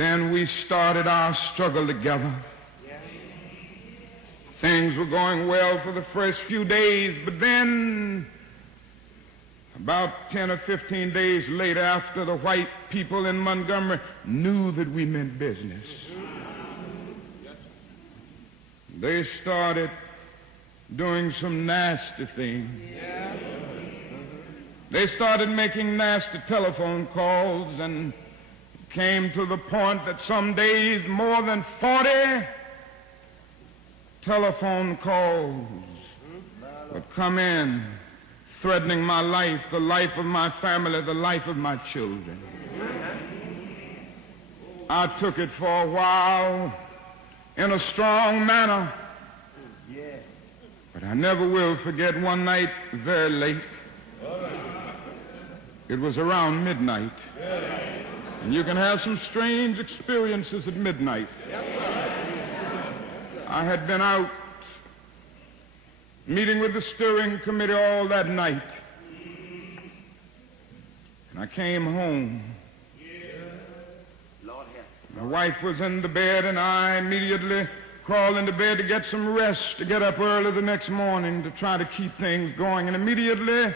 Then we started our struggle together. Things were going well for the first few days, but then about 10 or 15 days later, after the white people in Montgomery knew that we meant business, they started doing some nasty things. They started making nasty telephone calls, and it came to the point that some days more than 40 telephone calls would come in, threatening my life, the life of my family, the life of my children. I took it for a while in a strong manner, but I never will forget one night very late. It was around midnight, and you can have some strange experiences at midnight. I had been out meeting with the steering committee all that night, and I came home. My wife was in the bed, and I immediately crawled into bed to get some rest, to get up early the next morning to try to keep things going. And immediately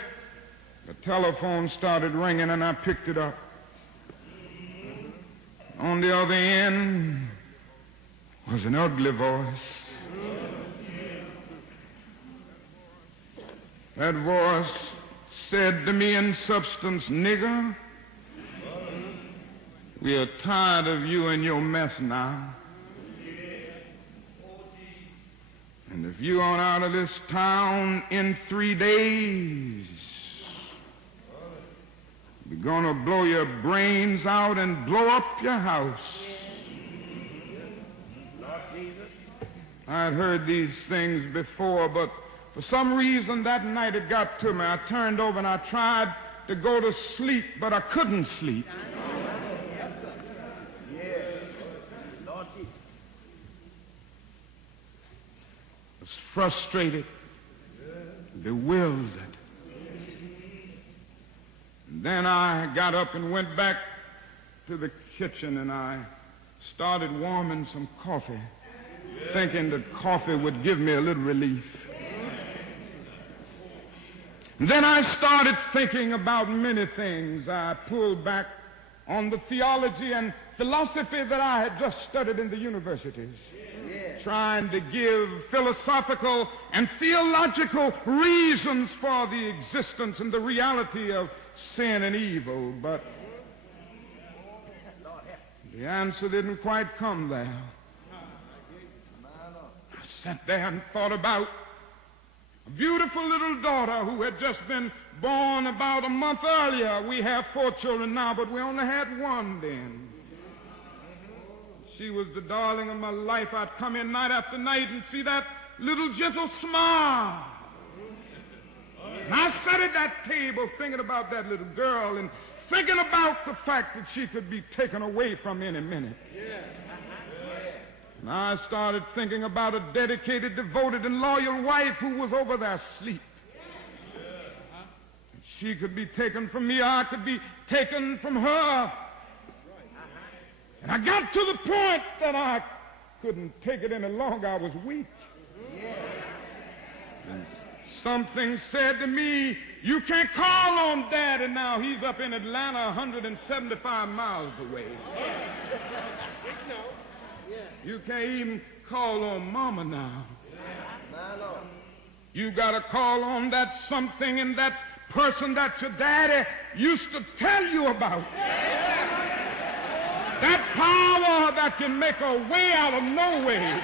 the telephone started ringing, and I picked it up. On the other end was an ugly voice. That voice said to me in substance, "Nigger, we are tired of you and your mess now. And if you aren't out of this town in 3 days, we're going to blow your brains out and blow up your house." I had heard these things before, but for some reason that night it got to me. I turned over and I tried to go to sleep, but I couldn't sleep. I was frustrated, bewildered. And then I got up and went back to the kitchen, and I started warming some coffee, thinking that coffee would give me a little relief. And then I started thinking about many things. I pulled back on the theology and philosophy that I had just studied in the universities, trying to give philosophical and theological reasons for the existence and the reality of sin and evil. But the answer didn't quite come there. I sat there and thought about a beautiful little daughter who had just been born about a month earlier. We have 4 children now, but we only had one then. She was the darling of my life. I'd come in night after night and see that little gentle smile. And I sat at that table thinking about that little girl and thinking about the fact that she could be taken away from any minute. And I started thinking about a dedicated, devoted, and loyal wife who was over there asleep. She could be taken from me, or I could be taken from her. And I got to the point that I couldn't take it any longer. I was weak. And something said to me, "You can't call on Daddy now. He's up in Atlanta 175 miles away. You can't even call on Mama now. You got to call on that something and that person that your daddy used to tell you about. That power that can make a way out of no way."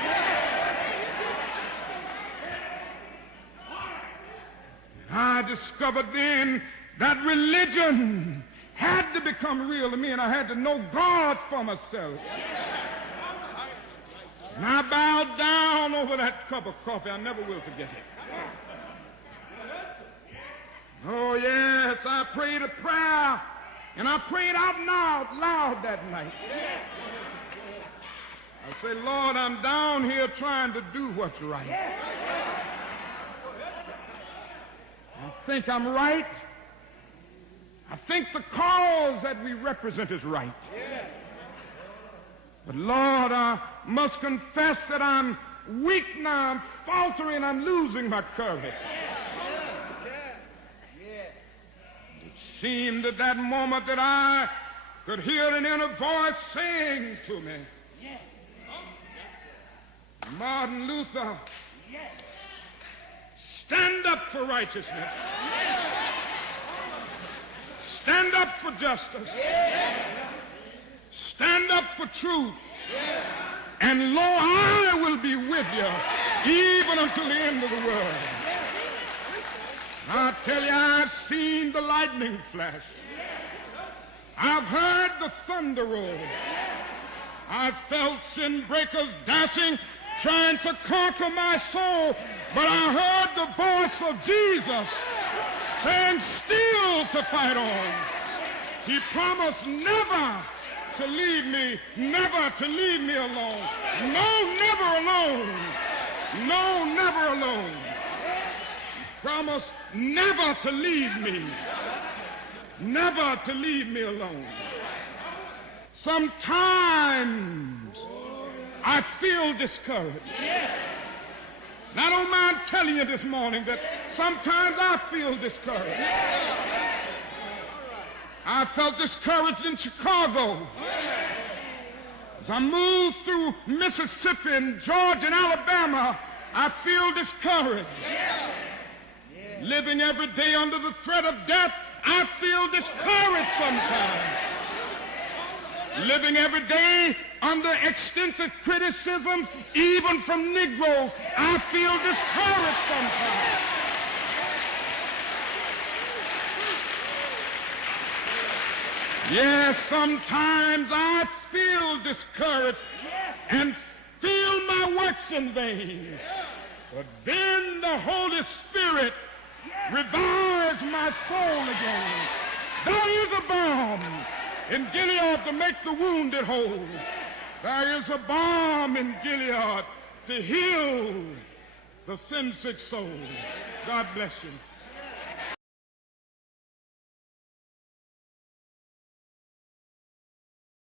I discovered then that religion had to become real to me, and I had to know God for myself. And I bowed down over that cup of coffee. I never will forget it. Oh, yes, I prayed a prayer, and I prayed out loud that night. I said, "Lord, I'm down here trying to do what's right. I think I'm right. I think the cause that we represent is right. But Lord, I must confess that I'm weak now, I'm faltering, I'm losing my courage. It seemed at that moment that I could hear an inner voice saying to me, Martin Luther, stand up for righteousness. Stand up for justice. Stand up for truth. And lo, I will be with you even until the end of the world. I tell you, I've seen the lightning flash. I've heard the thunder roll. I've felt sin breakers dashing, trying to conquer my soul. But I heard the voice of Jesus saying, still to fight on. He promised never to leave me, never to leave me alone. No, never alone. No, never alone. He promised never to leave me, never to leave me alone. Sometimes I feel discouraged. And I don't mind telling you this morning that sometimes I feel discouraged. I felt discouraged in Chicago. As I moved through Mississippi and Georgia and Alabama, I feel discouraged. Living every day under the threat of death, I feel discouraged sometimes. Living every day under extensive criticism, even from Negroes, I feel discouraged sometimes. Yes, sometimes I feel discouraged and feel my works in vain. But then the Holy Spirit revives my soul again. There is a balm in Gilead to make the wounded whole. There is a balm in Gilead to heal the sin-sick soul. God bless you.